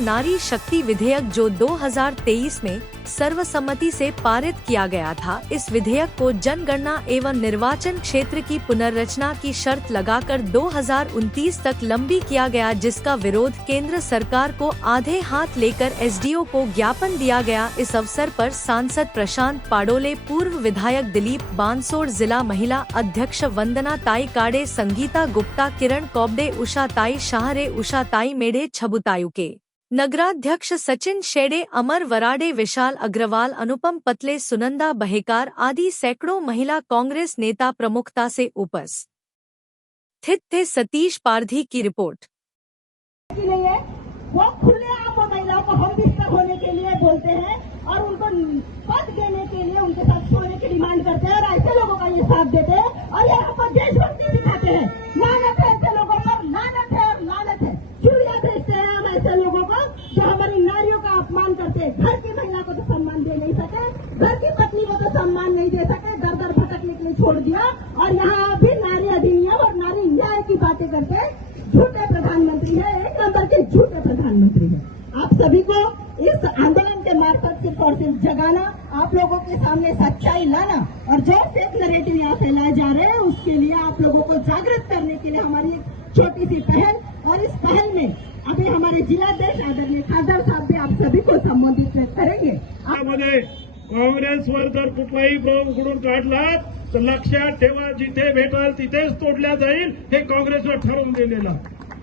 नारी शक्ति विधेयक जो 2023 में सर्वसम्मति से पारित किया गया था। इस विधेयक को जनगणना एवं निर्वाचन क्षेत्र की पुनर्रचना की शर्त लगाकर 2029 तक लंबी किया गया, जिसका विरोध केंद्र सरकार को आधे हाथ लेकर एसडीओ को ज्ञापन दिया गया। इस अवसर पर सांसद प्रशांत पाडोले, पूर्व विधायक दिलीप बांसोड़, जिला महिला अध्यक्ष वंदना ताई काड़े, संगीता गुप्ता, किरण कोबडे, उषा ताई शाहरे, उषा ताई मेढ़े, छबुतायु के नगराध्यक्ष सचिन शेडे, अमर वराडे, विशाल अग्रवाल, अनुपम पतले, सुनंदा बहेकार आदि सैकड़ों महिला कांग्रेस नेता प्रमुखता से उपस्थित थे। सतीश पारधी की रिपोर्ट। वो खुलेआम महिलाओं को हम बिस्तर होने के लिए बोलते हैं और उनको पद देने के लिए उनके साथ सोने की डिमांड करते हैं और ऐसे लोगों का ये साथ देते हैं और यहाँ पर देशभक्ति दिखाते हैं। लानत है ऐसे लोगों पर, लानत है और लानत है। चूड़ियां बेचते हैं हम ऐसे लोगों को जो हमारी नारियों का अपमान करते हैं। घर की महिला को तो सम्मान दे नहीं सके, घर की पत्नी को तो सम्मान नहीं दे सके, दर दर भटकने के लिए छोड़ दिया और यहाँ भी नारी अधिनियम और नारी न्याय की बातें करके झूठे प्रधानमंत्री है, एक नंबर के झूठे प्रधानमंत्री है। आप सभी को इस आंदोलन के मार्फत सिर्फ और सिर्फ जगाना, आप लोगों के सामने सच्चाई लाना और जो फेक नैरेटिव यहाँ फैलाए जा रहे हैं उसके लिए आप लोगों को जागृत करने के लिए हमारी एक छोटी सी पहल, और इस पहल में अभी हमारे जिलाध्यक्ष आदरणीय खासदार साहब भी आप सभी को संबोधित करेंगे। काँग्रेसवर जर कुठलाही प्रयोग घडून काढला तर लक्षात ठेवा, जिथे भेटाल तिथेच तोडल्या जाईल हे काँग्रेसला ठरवून दिलेलं।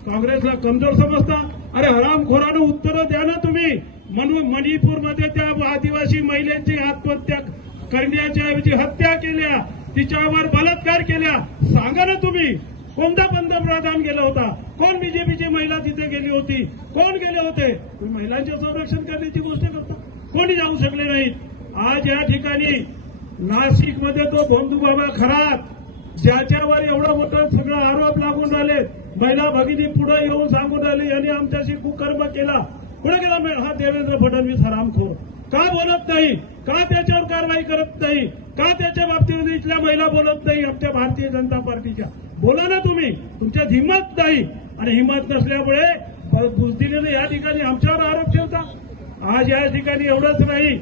काँग्रेसला कमजोर समजता? अरे हरामखोरानं उत्तर द्या ना तुम्ही। मणिपूरमध्ये त्या आदिवासी महिलेची आत्महत्या करण्याच्या ऐवजी हत्या केल्या, तिच्यावर बलात्कार केल्या, सांगा ना तुम्ही कोणता पंतप्रधान गेला होता? कोण बीजेपीची महिला तिथे गेली होती? कोण गेले होते? तुम्ही महिलांचे संरक्षण करण्याची गोष्ट करता, कोणी जाऊ शकले नाहीत। आज या ठिकाणी नाशिकमध्ये तो भोंदूबाबा खरात, ज्याच्यावर एवढा मोठा सगळा आरोप लागून राहिले, महिला भगिनी पुढे येऊन सांगून राहिली यांनी आमच्याशी कुकर्म केला। पुढे गेला हा देवेंद्र फडणवीस हरामखोर का बोलत नाही? का त्याच्यावर कारवाई करत नाही? का त्याच्या बाबतीत इथल्या महिला बोलत नाही? आमच्या भारतीय जनता पार्टीच्या बोला ना तुम्ही। तुमच्यात हिंमत नाही आणि हिंमत नसल्यामुळे बुजदिलीने या ठिकाणी आमच्यावर आरोप ठेवता। आज या ठिकाणी एवढंच नाही,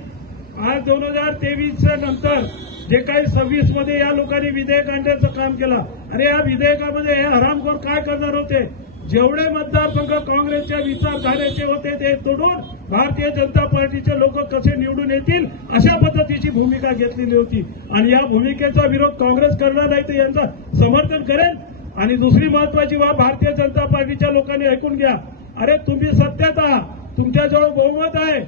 आज 2023 नंतर जे काही 26 मध्ये या लोकांनी विधेयक आणण्याचं काम केलं, अरे या विधेयकामध्ये हे हरामखोर काय करणार होते? जेवढे मतदारसंघ काँग्रेसच्या विचारधारेचे होते ते तोडून भारतीय जनता पार्टीचे लोक कसे निवडून येतील अशा पद्धतीची भूमिका घेतलेली होती आणि या भूमिकेचा विरोध काँग्रेस करणार नाही तर यांचं समर्थन करेल। आणि दुसरी महत्वाची बाब भारतीय जनता पार्टीच्या लोकांनी ऐकून घ्या, अरे तुम्ही सत्तेत आहात, तुमच्याजवळ बहुमत आहे,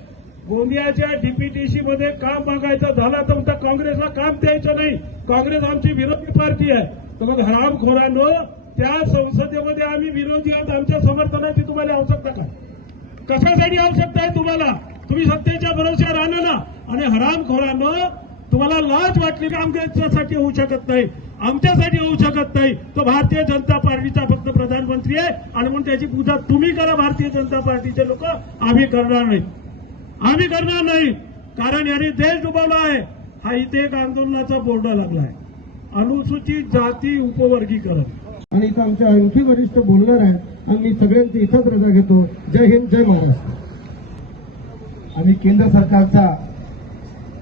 गोंदियाच्या डीपीटीसी मध्ये काम मागायचं झालं तर म्हणता काँग्रेसला काम द्यायचं नाही, काँग्रेस आमची विरोधी पार्टी आहे। तर मग हरामखोरांनो, त्या संसदेमध्ये आम्ही विरोधी आहोत, आमच्या समर्थनाची तुम्हाला आवश्यकता काय? कशासाठी आवश्यकता आहे तुम्हाला? तुम्ही सत्तेच्या भरोश्यावर राहणार ना। आणि हरामखोरांनो, तुम्हाला लाज वाटली की आमच्यासाठी होऊ शकत नाही, आमच्यासाठी होऊ शकत नाही, तो भारतीय जनता पार्टीचा फक्त प्रधानमंत्री आहे आणि म्हणून त्याची पूजा तुम्ही करा भारतीय जनता पार्टीचे लोक, आम्ही करणार नाही, आम्ही करणार नाही। कारण यांनी देश डुबवला आहे। हा इथे एक आंदोलनाचा बोर्ड लागला आहे, अनुसूचित जाती उपवर्गीकरण, आणि इथं आमच्या आणखी वरिष्ठ बोलणार आहेत आणि मी सगळ्यांची इथंच रजा घेतो। जय हिंद, जय महाराष्ट्र। आम्ही केंद्र सरकारचा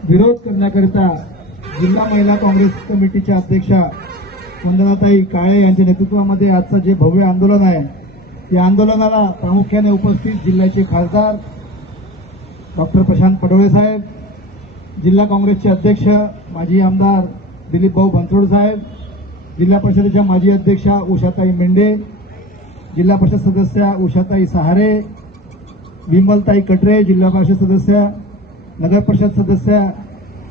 विरोध करण्याकरिता जिल्हा महिला काँग्रेस कमिटीच्या अध्यक्षा वंदनाताई काळे यांच्या नेतृत्वामध्ये आजचं जे भव्य आंदोलन आहे, या आंदोलनाला प्रामुख्याने उपस्थित जिल्ह्याचे खासदार डॉक्टर प्रशांत पाडोळे साहेब, जिल्हा काँग्रेसचे अध्यक्ष माजी आमदार दिलीप भाऊ बांसोड साहेब, जिल्हा परिषदेच्या माजी अध्यक्षा उषाताई मेंढे, जिल्हा परिषद सदस्या उषाताई सहारे, विमलताई कटरे, जिल्हा परिषद सदस्या, नगर परिषद सदस्या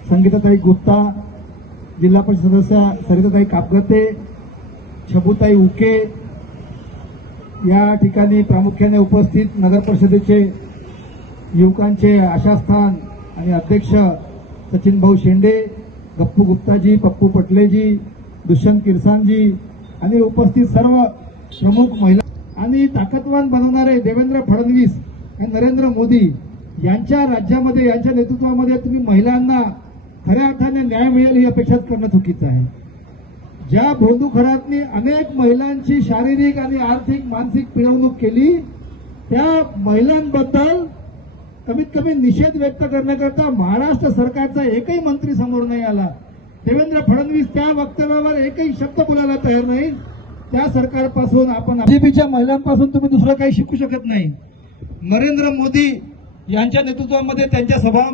संगीताताई गुप्ता, जिल्हा परिषद सदस्या सरिताताई कापगते, छबुताई उके, या ठिकाणी प्रामुख्याने उपस्थित नगर परिषदेचे युवकांचे आशास्थान आणि अध्यक्ष सचिन भाऊ शेंडे, गप्पू गुप्ताजी, पप्पू पटलेजी, दुष्यंत किरसानजी आणि उपस्थित सर्व प्रमुख महिला आणि ताकदवान बनवणारे देवेंद्र फडणवीस आणि नरेंद्र मोदी यांच्या राज्यामध्ये, यांच्या नेतृत्वामध्ये तुम्ही महिलांना खऱ्या अर्थाने न्याय मिळेल ही अपेक्षा करणं चुकीचं आहे। ज्या भोंदू खरातनी अनेक महिलांची शारीरिक आणि आर्थिक मानसिक पिळवणूक केली, त्या महिलांबद्दल कमीत कमी निषेध व्यक्त करण्याकरता महाराष्ट्र सरकारचा एकही मंत्री समोर नाही आला. देवेंद्र फडणवीस त्या वक्तव्यावर एकही शब्द बोलायला तयार नाही. त्या सरकारपासून आपण बीजेपीच्या महिलांपासून तुम्ही दुसरं काही शिकू शकत नाही. नरेंद्र मोदी यांच्या नेतृत्वामध्ये त्यांच्या सभा